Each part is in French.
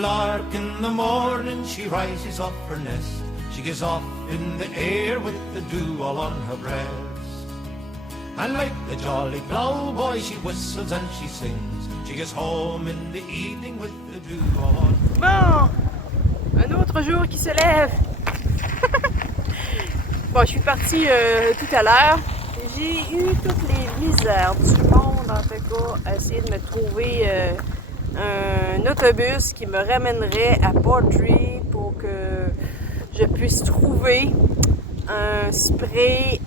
lark in the morning, she rises off her nest. She goes off in the air with the dew all on her breast. And like the jolly ploughboy, she whistles and she sings. She gets home in the evening with the dew all on her. Bon, un autre jour qui se lève. Bon, je suis partie tout à l'heure. J'ai eu toutes les misères du monde, en tout cas, à essayer de me trouver un autobus qui me ramènerait à Portree pour que je puisse trouver un spray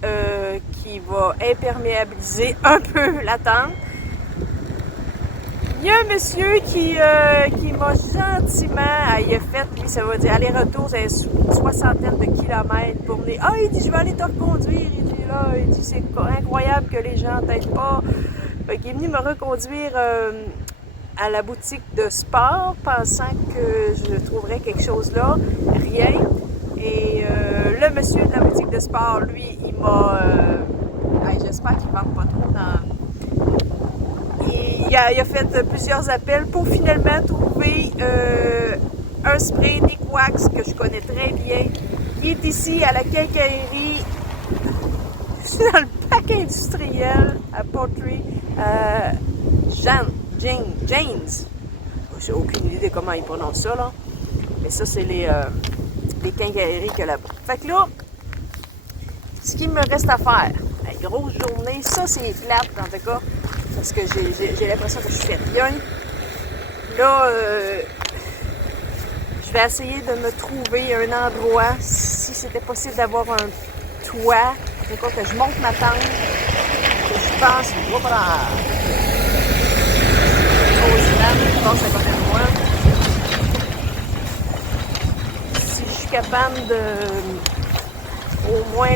qui va imperméabiliser un peu la tente. Il y a un monsieur qui m'a gentiment, il a fait, lui, ça va dire aller-retour, c'est une soixantaine de kilomètres pour venir. Ah, il dit, je vais aller te reconduire. Il dit, là, il dit, c'est incroyable que les gens t'aident pas. Fait qu'il est venu me reconduire à la boutique de sport, pensant que je trouverais quelque chose là. Rien. Et le monsieur de la boutique de sport, lui, il m'a... j'espère qu'il ne parle pas trop dans... Il a fait plusieurs appels pour finalement trouver un spray Nick Wax que je connais très bien, qui est ici à la quincaillerie, dans le parc industriel à Portree, Janes. J'ai aucune idée comment ils prononcent ça, là. Mais ça, c'est les quincailleries qu'il y a là-bas. Fait que là, ce qu'il me reste à faire, la grosse journée, ça, c'est plate, en tout cas. Parce que j'ai l'impression que je fais rien. Là, je vais essayer de me trouver un endroit, si c'était possible d'avoir un toit, que je monte ma tente, que je pense, voilà, aux images, je pense à côté de moi. Si je suis capable de, au moins,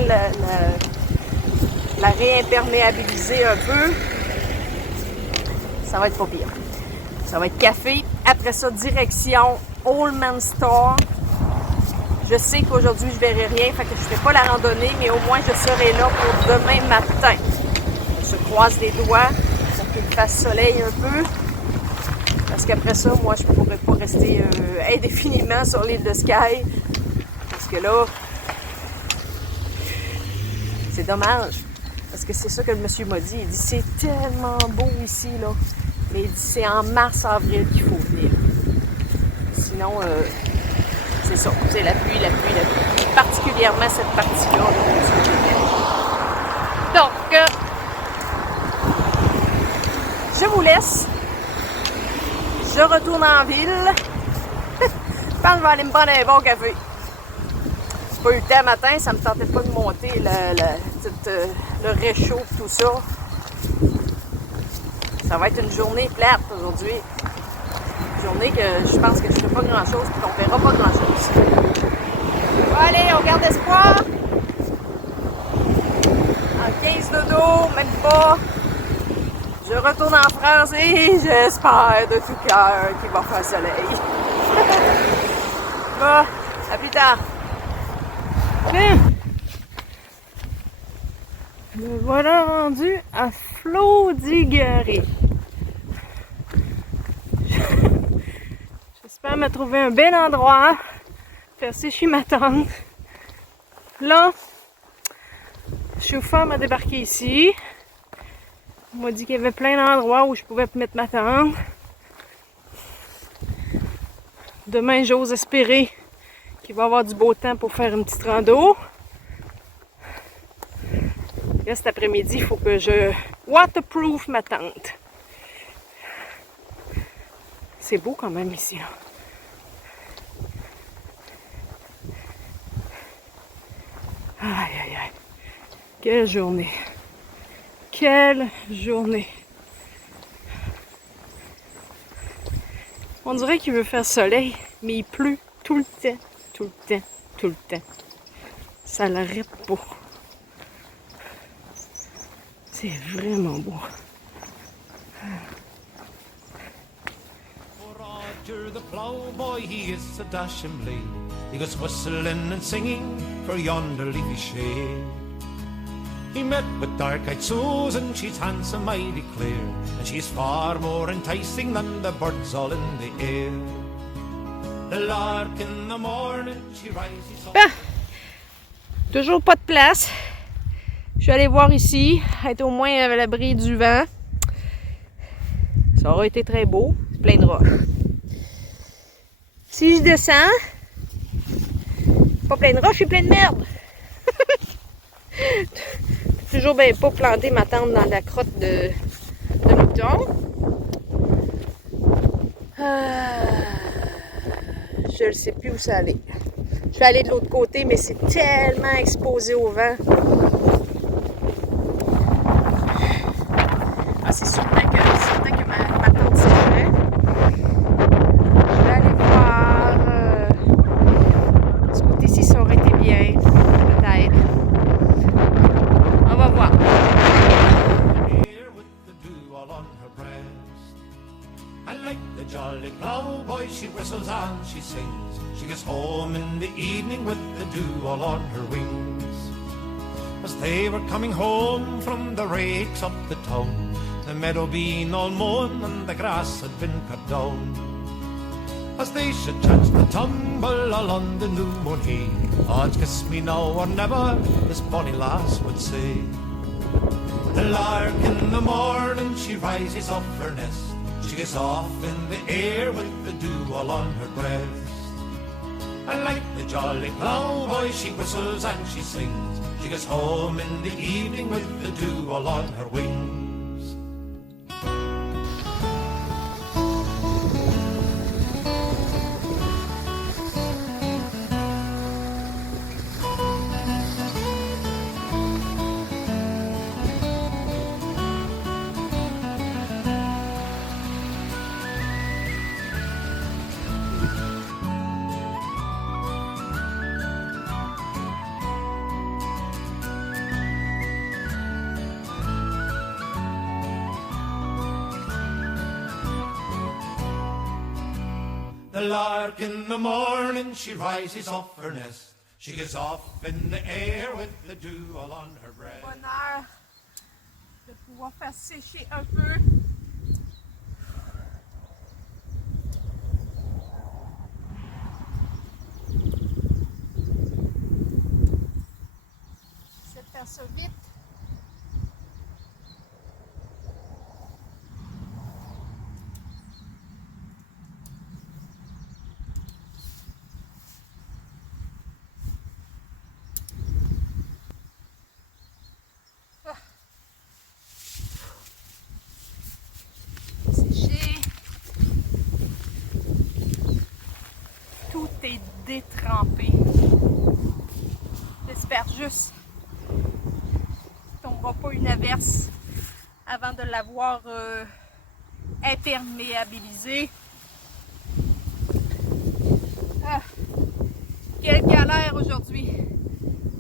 la réimperméabiliser un peu, ça va être pas pire. Ça va être café. Après ça, direction Allman Store. Je sais qu'aujourd'hui, je verrai rien, fait que je ne fais pas la randonnée, mais au moins, je serai là pour demain matin. Je croise les doigts pour qu'il fasse soleil un peu. Parce qu'après ça, moi, je ne pourrais pas rester indéfiniment sur l'île de Skye. Parce que là, c'est dommage. Parce que c'est ça que le monsieur m'a dit. Il dit, c'est tellement beau ici, là. Mais il dit, c'est en mars-avril qu'il faut venir. Sinon, c'est ça. C'est la pluie. Particulièrement cette partie-là. Donc, je vous laisse. Je retourne en ville. Je pense que je vais aller me prendre un bon café. J'ai pas eu le temps matin, ça me tentait pas de monter le réchaud et tout ça. Ça va être une journée plate aujourd'hui. Une journée que je pense que je fais pas grand-chose et qu'on verra pas grand-chose. Bon, allez, on garde espoir. En 15 dodo, même pas. Je retourne en France et j'espère de tout cœur qu'il va faire soleil. Bon, à plus tard. Me voilà rendu à Flaudigary. J'espère me trouver un bel endroit, faire sécher ma tente. Là, le chauffeur m'a débarqué ici. Il m'a dit qu'il y avait plein d'endroits où je pouvais mettre ma tente. Demain, j'ose espérer qu'il va y avoir du beau temps pour faire une petite rando. Là, cet après-midi, il faut que je waterproof ma tente. C'est beau quand même ici, là. Aïe, aïe, aïe. Quelle journée. Quelle journée. On dirait qu'il veut faire soleil, mais il pleut tout le temps, tout le temps, tout le temps. Ça l'arrête pas. C'est vraiment beau. Roger the ploughboy, he is a dashing blade. He goes whistling and singing for yonder leafy shade. He met with dark-eyed Susan, she's handsome, I declare, and she's far more enticing than the birds all in the air. The lark in the morning, she rises up. Ben, toujours pas de place. Je suis allée voir ici, être au moins à l'abri du vent. Ça aurait été très beau, c'est plein de roches. Si je descends, pas plein de roches, c'est plein de merde. Toujours bien pas planter ma tente dans la crotte de mouton. Je ne sais plus où ça allait. Je vais aller de l'autre côté, mais c'est tellement exposé au vent. Ah, c'est certain que ma tente sécherait. Je vais aller voir. Ce côté-ci, ça aurait été bien. Peut-être. On va voir. Here with the dew all on her breast. And like the jolly ploughboy, she whistles and she sings. She gets home in the evening with the dew all on her wings. As they were coming home from the rakes up the town, the meadow being all mown and the grass had been cut down. As they should chance the tumble along the new mown hay, odds kiss me now or never, this bonny lass would say. The lark in the morning, she rises off her nest. She gets off in the air with the dew all on her breast. And like the jolly ploughboy, she whistles and she sings. She gets home in the evening with the dew all on her wings. The lark in the morning, she rises off her nest. She gets off in the air with the dew all on her breast. Bonheur de pouvoir faire sécher un peu. J'essaie de faire ça vite. Tout est détrempé. J'espère juste qu'il ne tombera pas une averse avant de l'avoir imperméabilisé. Ah, quelle galère aujourd'hui.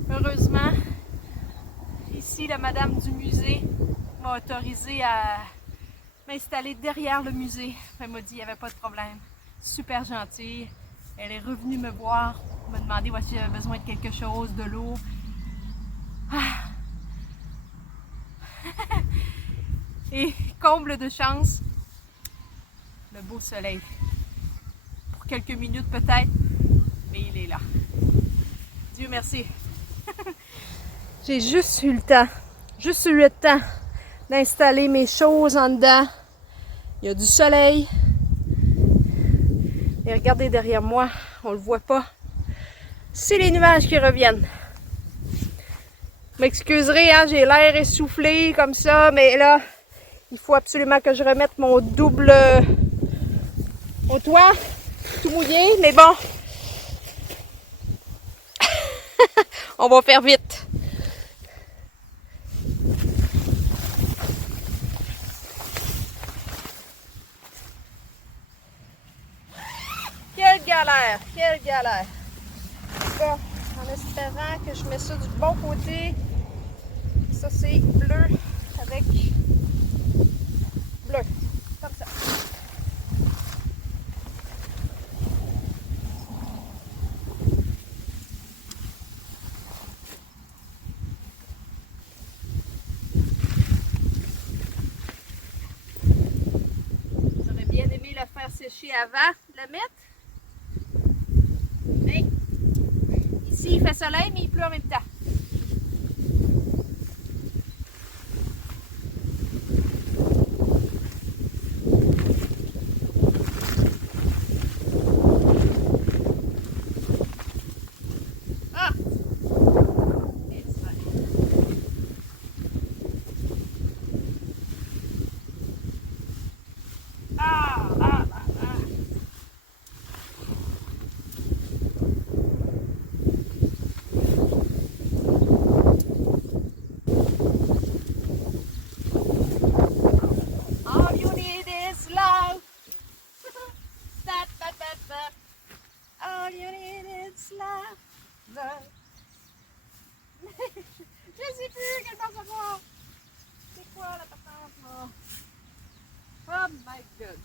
Heureusement, ici la madame du musée m'a autorisé à m'installer derrière le musée. Elle m'a dit qu'il n'y avait pas de problème. Super gentille. Elle est revenue me voir, me demander si j'avais besoin de quelque chose, de l'eau. Ah. Et comble de chance, le beau soleil. Pour quelques minutes peut-être, mais il est là. Dieu merci. J'ai juste eu le temps d'installer mes choses en dedans. Il y a du soleil. Et regardez derrière moi, on le voit pas. C'est les nuages qui reviennent. Vous m'excuserez, hein, j'ai l'air essoufflé comme ça, mais là, il faut absolument que je remette mon double au toit, tout mouillé, mais bon. On va faire vite. Quelle galère. Bon, en espérant que je mets ça du bon côté. Ça c'est bleu avec bleu, comme ça. J'aurais bien aimé la faire sécher avant de la mettre. fait soleil, mais il pleut en même temps. All you need is love. Je sais plus quelle part ça va. C'est quoi la patente là? Oh my god.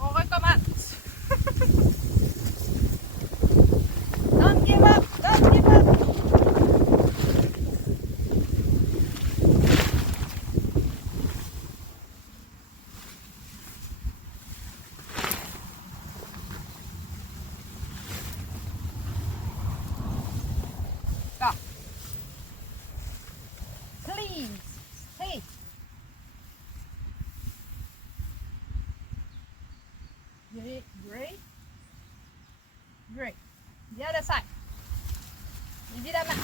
On recommence. Don't give up, don't give up. Please stay. Great. Great. The other side. Évidemment.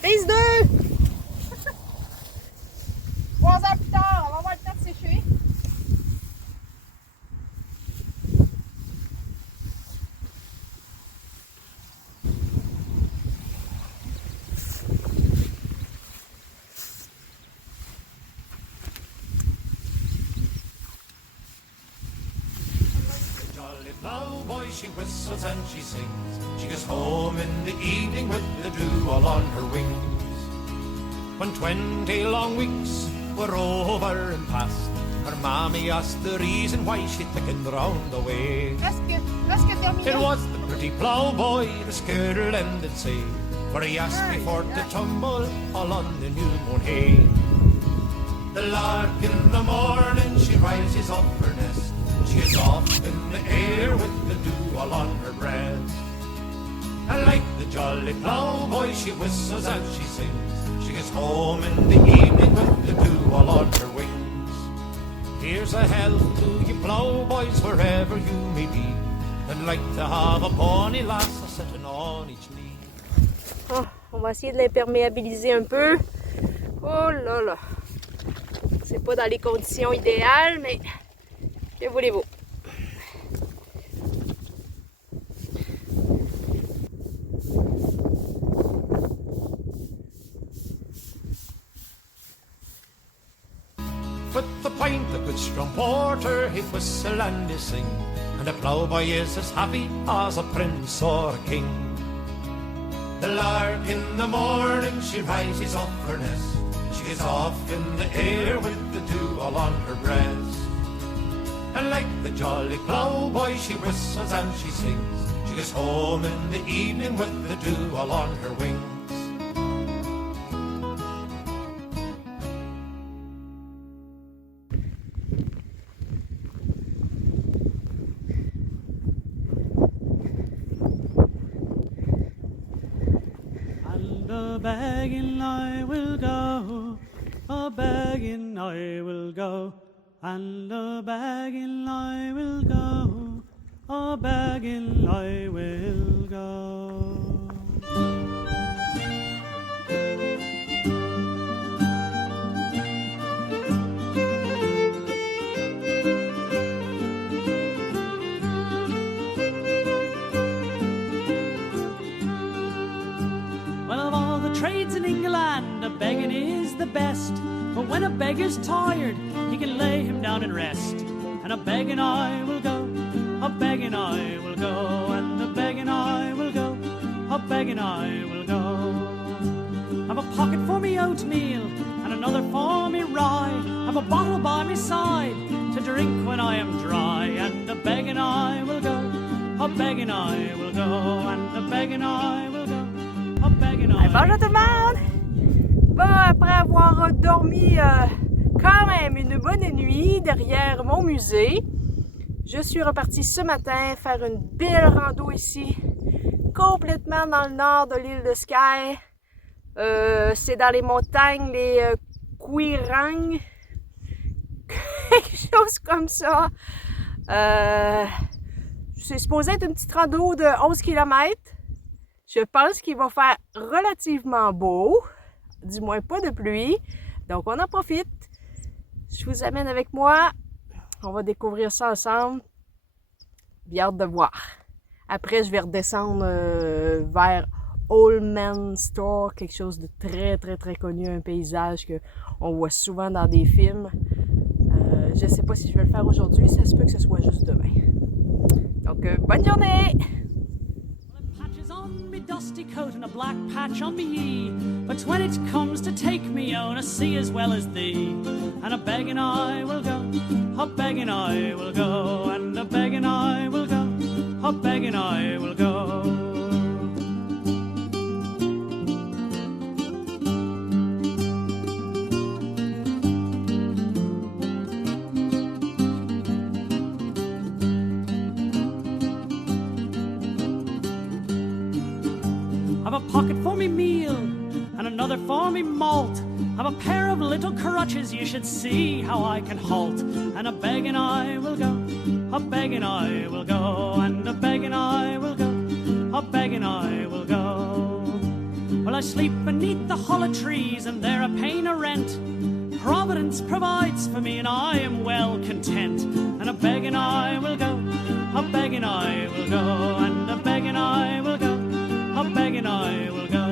Prise 2! 3 heures plus tard, on va avoir le temps de sécher. Jolly ploughboy, she whistles and she sings. She goes home in the evening with the dew all on her wings. When 20 long weeks were over and past, her mammy asked the reason why she thickened round the way. Presque terminé. It was the pretty ploughboy, the skirtle ended say, for he asked me for to tumble all on the new mown hay. The lark in the morning, she rises off her nest. She is off in the air with the dew all on her breast. And like the jolly ploughboy, she whistles and she sings. She gets home in the evening with the dew all on her wings. Here's a health to you ploughboys wherever you may be. I'd like to have a bonny lass sitting on each knee. Oh, on va essayer de l'imperméabiliser un peu. Oh là là. C'est pas dans les conditions idéales, mais que voulez-vous? With the pint of good strong porter, he'd whistle and he'd sing, and a ploughboy is as happy as a prince or a king. The lark in the morning, she rises off her nest. She is off in the air with the dew all on her breast. And like the jolly ploughboy, she whistles and she sings. She goes home in the evening with the dew all on her wings. A-begging I will go, a-begging I will go, and a-begging I will go, a-begging I will go. Trades in England, a begging is the best. But when a beggar's tired, he can lay him down and rest. And a begging I will go, a begging I will go, and a begging I will go, a begging I will go. Have a pocket for me oatmeal, and another for me rye. Have a bottle by my side to drink when I am dry. And a begging I will go, a begging I will go, and a begging I will go, a begging I will go. Bonjour tout le monde! Bon, après avoir dormi quand même une bonne nuit derrière mon musée, je suis repartie ce matin faire une belle rando ici, complètement dans le nord de l'île de Skye. C'est dans les montagnes, les Quirang, quelque chose comme ça. C'est supposé être une petite rando de 11 km. Je pense qu'il va faire relativement beau, du moins pas de pluie, donc on en profite. Je vous amène avec moi, on va découvrir ça ensemble. Bien hâte de voir. Après, je vais redescendre vers Old Man Store, quelque chose de très connu, un paysage qu'on voit souvent dans des films. Je ne sais pas si je vais le faire aujourd'hui, ça se peut que ce soit juste demain. Donc, bonne journée! Patches on me dusty coat and a black patch on me ye, but when it comes to take me on a sea as well as thee, and a begging I will go, a begging I will go, and a begging I will go, a begging I will go. Have a pocket for me meal, and another for me malt. Have a pair of little crutches, you should see how I can halt. And a begging I will go, a begging I will go, and a begging I will go, a begging I will go. Well, I sleep beneath the hollow trees, and they're a paying a rent. Providence provides for me, and I am well content. And a begging I will go, a begging I will go, and a begging I will go, a begging I will go.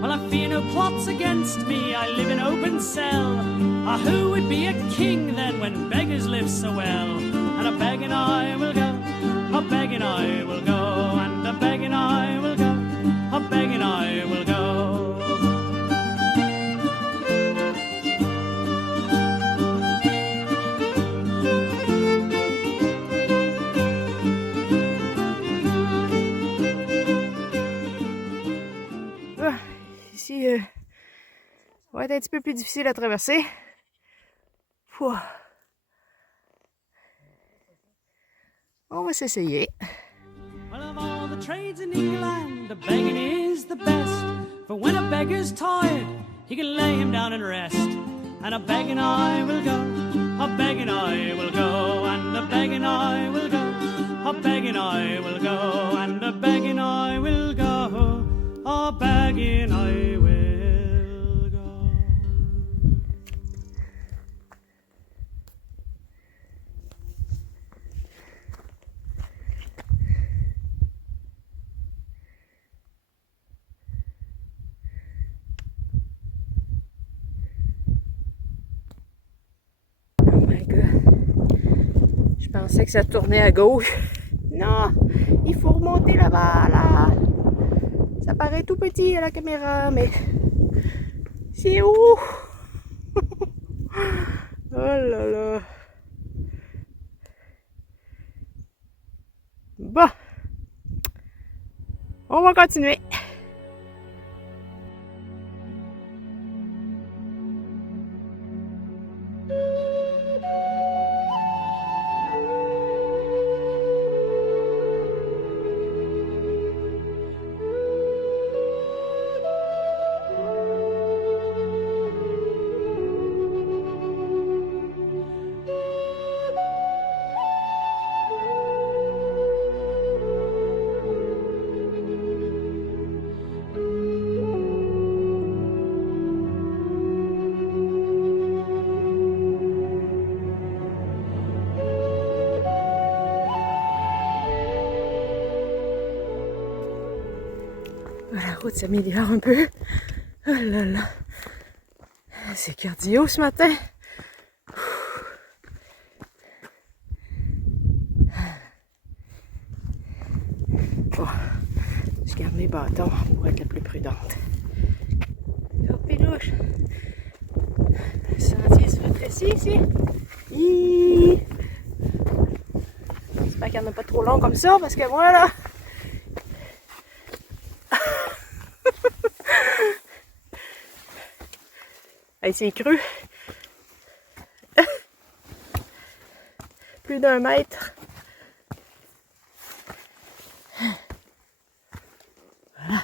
Well, I fear no plots against me, I live in open cell. Ah, who would be a king then when beggars live so well? And a begging I will go, a begging I will go, and a begging I will go, a begging I will go. Ici, va être un petit peu plus difficile à traverser. Pouh. On va s'essayer. Well, of all the trades in England, the begging is the best. For when a beggar's tired, he can lay him down and rest. And a begging I will go, a begging I will go, and a begging I will go, a begging I will go, and a begging I will go, a begging I will go. Oh my God. Je pensais que ça tournait à gauche. Non, il faut remonter là-bas, là. Ça paraît tout petit à la caméra, mais c'est où? Oh là là. Bon, on va continuer. La route s'améliore un peu. Oh là là. C'est cardio ce matin. Bon, je garde mes bâtons pour être la plus prudente. tapelouche. Le sentier se rétrécit ici. Hi. J'espère qu'il n'y en a pas trop long comme ça, parce que moi, là... Hey, c'est cru. Plus d'1 mètre. Voilà.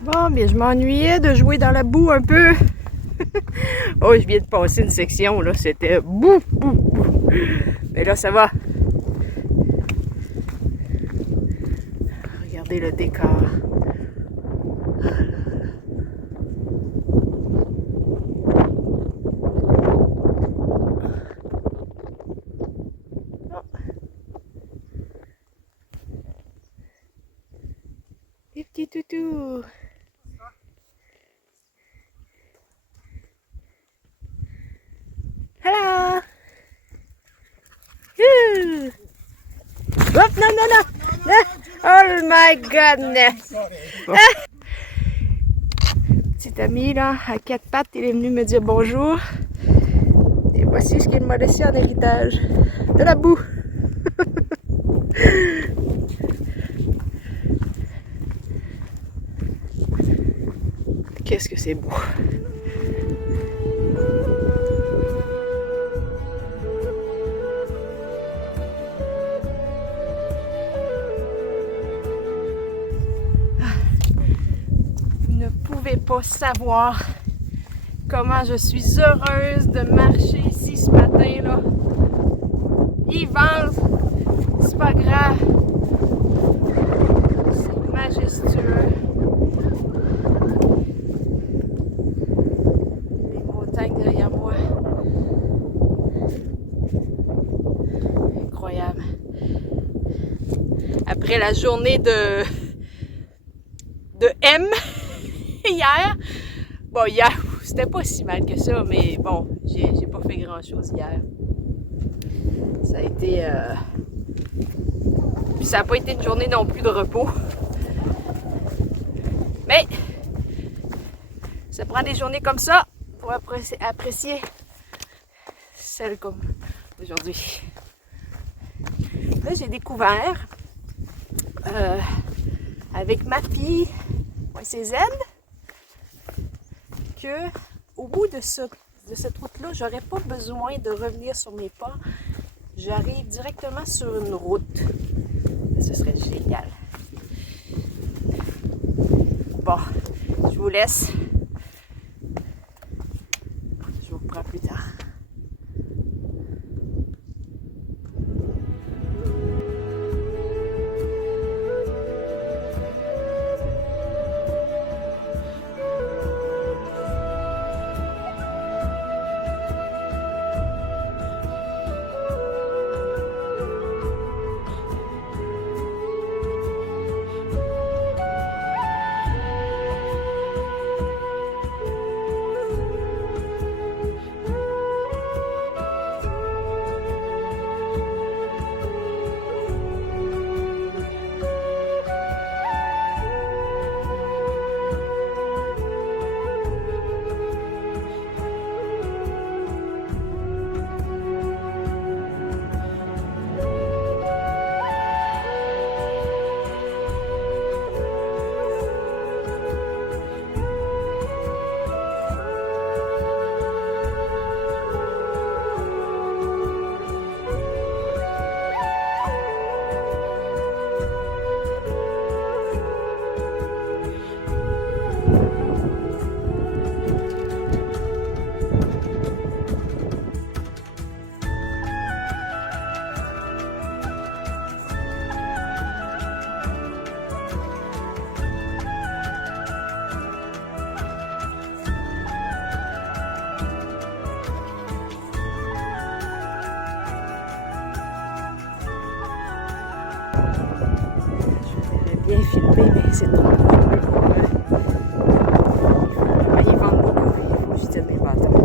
Bon, mais je m'ennuyais de jouer dans la boue un peu. Oh, je viens de passer une section, là, c'était boue, boue, boue. Mais là, ça va. Regardez le décor. Les petits toutous. Hello! Hop, non, non, non! Oh my goodness! Petit ami, là, à 4 pattes, il est venu me dire bonjour. Et voici ce qu'il m'a laissé en héritage. De la boue! Qu'est-ce que c'est beau! Pas savoir comment je suis heureuse de marcher ici ce matin là. Il vente, c'est pas grave, c'est majestueux. Les montagnes derrière moi, incroyable. Après la journée de M hier, bon hier, c'était pas si mal que ça, mais bon, j'ai pas fait grand chose hier. Ça a été, puis ça a pas été une journée non plus de repos. Mais, ça prend des journées comme ça pour apprécier celles comme aujourd'hui. Là, j'ai découvert, avec ma fille, CZ, que au bout de cette route-là, j'aurais pas besoin de revenir sur mes pas. J'arrive directement sur une route. Ce serait génial. Bon, je vous laisse. Je vous reprends plus tard. Je voudrais bien filmer, mais c'est trop dangereux pour eux. Ils vendent beaucoup, il faut juste mes bâtons.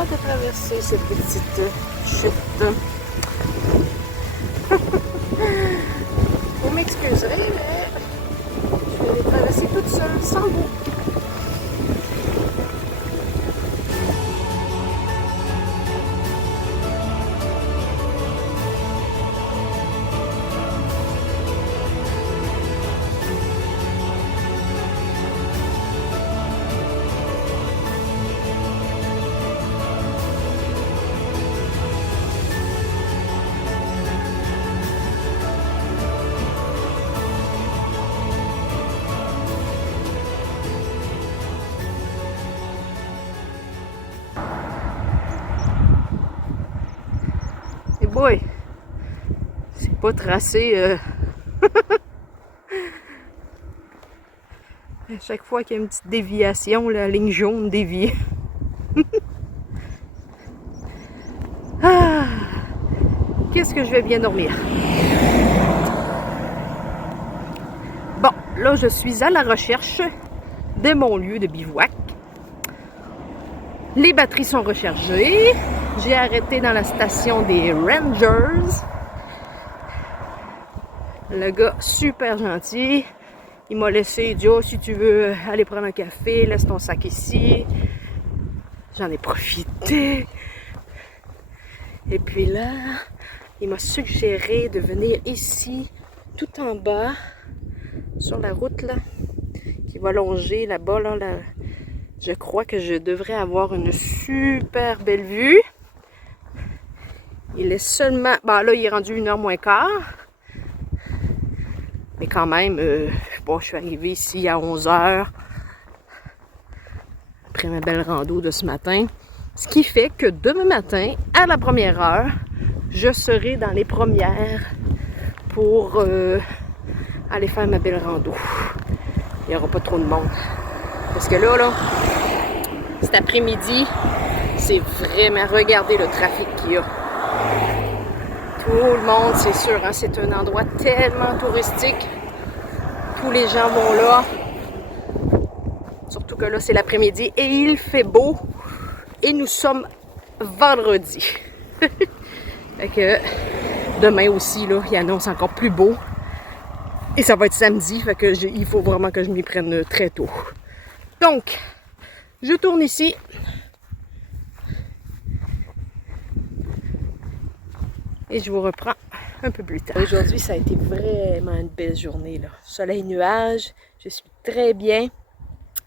hâte de traverser cette petite chute. Vous m'excuserez, mais je vais les traverser toute seule, sans vous. Boy, c'est pas tracé. À chaque fois qu'il y a une petite déviation, la ligne jaune dévie. Ah, qu'est-ce que je vais bien dormir. Bon, là je suis à la recherche de mon lieu de bivouac. Les batteries sont rechargées. J'ai arrêté dans la station des Rangers. Le gars, super gentil. Il m'a laissé, il dit, oh, si tu veux aller prendre un café, laisse ton sac ici. J'en ai profité. Et puis là, il m'a suggéré de venir ici, tout en bas, sur la route là, qui va longer là-bas. Là, je crois que je devrais avoir une super belle vue. Il est seulement... Bon, là, il est rendu 1h moins quart. Mais quand même, bon, je suis arrivée ici à 11h. Après ma belle rando de ce matin. Ce qui fait que demain matin, à la première heure, je serai dans les premières pour aller faire ma belle rando. Il n'y aura pas trop de monde. Parce que là, cet après-midi, c'est vraiment... Regardez le trafic qu'il y a. Tout le monde, c'est sûr, hein, c'est un endroit tellement touristique. Tous les gens vont là. Surtout que là, c'est l'après-midi et il fait beau. Et nous sommes vendredi. Fait que demain aussi, là, il annonce encore plus beau. Et ça va être samedi, fait que il faut vraiment que je m'y prenne très tôt. Donc, je tourne ici. Et je vous reprends un peu plus tard. Aujourd'hui, ça a été vraiment une belle journée, là. Soleil, nuages, je suis très bien.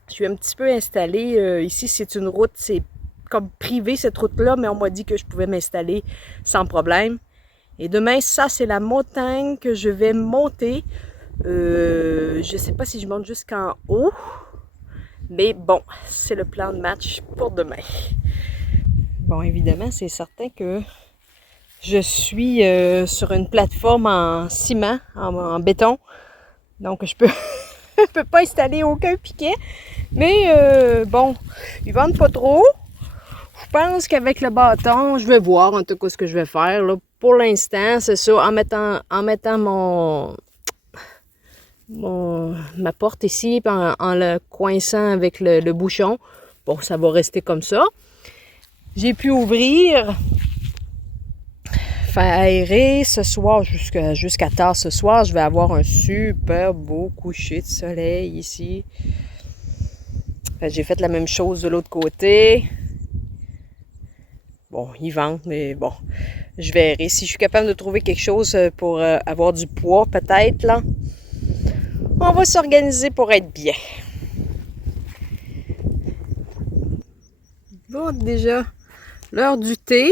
Je suis un petit peu installée. Ici, c'est une route, c'est comme privé cette route-là, mais on m'a dit que je pouvais m'installer sans problème. Et demain, ça, c'est la montagne que je vais monter. Je ne sais pas si je monte jusqu'en haut, mais bon, c'est le plan de match pour demain. Bon, évidemment, c'est certain que je suis sur une plateforme en ciment, en béton, donc je peux pas installer aucun piquet, mais bon, ils vendent pas trop. Je pense qu'avec le bâton, je vais voir en tout cas ce que je vais faire. Là. Pour l'instant, c'est ça, en mettant ma porte ici, en le coinçant avec le bouchon. Bon, ça va rester comme ça. J'ai pu ouvrir, faire aérer ce soir, jusqu'à tard ce soir. Je vais avoir un super beau coucher de soleil ici. J'ai fait la même chose de l'autre côté. Bon, ils vendent, mais bon, je verrai. Si je suis capable de trouver quelque chose pour avoir du poids, peut-être, là, on va s'organiser pour être bien. Bon, déjà, l'heure du thé.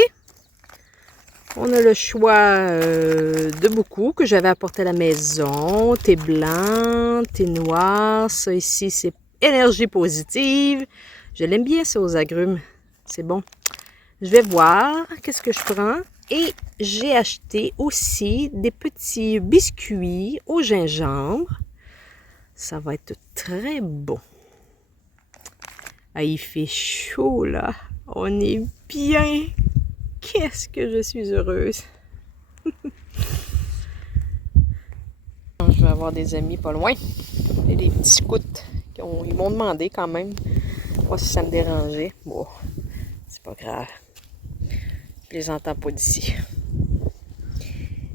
On a le choix de beaucoup que j'avais apporté à la maison. Thé blanc, thé noir. Ça ici, c'est énergie positive. Je l'aime bien, ça, aux agrumes. C'est bon. Je vais voir qu'est-ce que je prends. Et j'ai acheté aussi des petits biscuits au gingembre. Ça va être très bon. Ah, il fait chaud, là. On est bien. Qu'est-ce que je suis heureuse. Je vais avoir des amis pas loin. Et des petits scouts. Ils m'ont demandé quand même. Moi, si ça me dérangeait. Bon. c'est pas grave. Je les entends pas d'ici.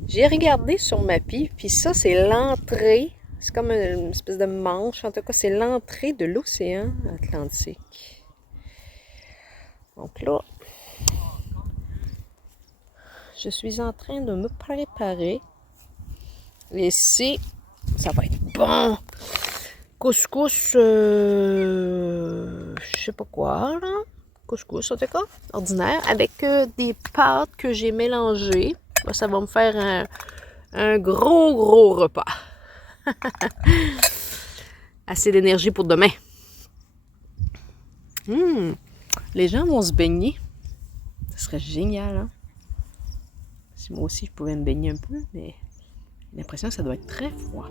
J'ai regardé sur Mappy, puis ça, c'est l'entrée. C'est comme une espèce de manche. En tout cas, c'est l'entrée de l'océan Atlantique. Donc là, je suis en train de me préparer. Et ici, ça va être bon. Couscous, je sais pas quoi, là. Couscous, en tout cas, ordinaire, avec des pâtes que j'ai mélangées. Là, ça va me faire un gros repas. Assez d'énergie pour demain. Les gens vont se baigner. Ce serait génial, hein? Si moi aussi je pouvais me baigner un peu, mais j'ai l'impression que ça doit être très froid.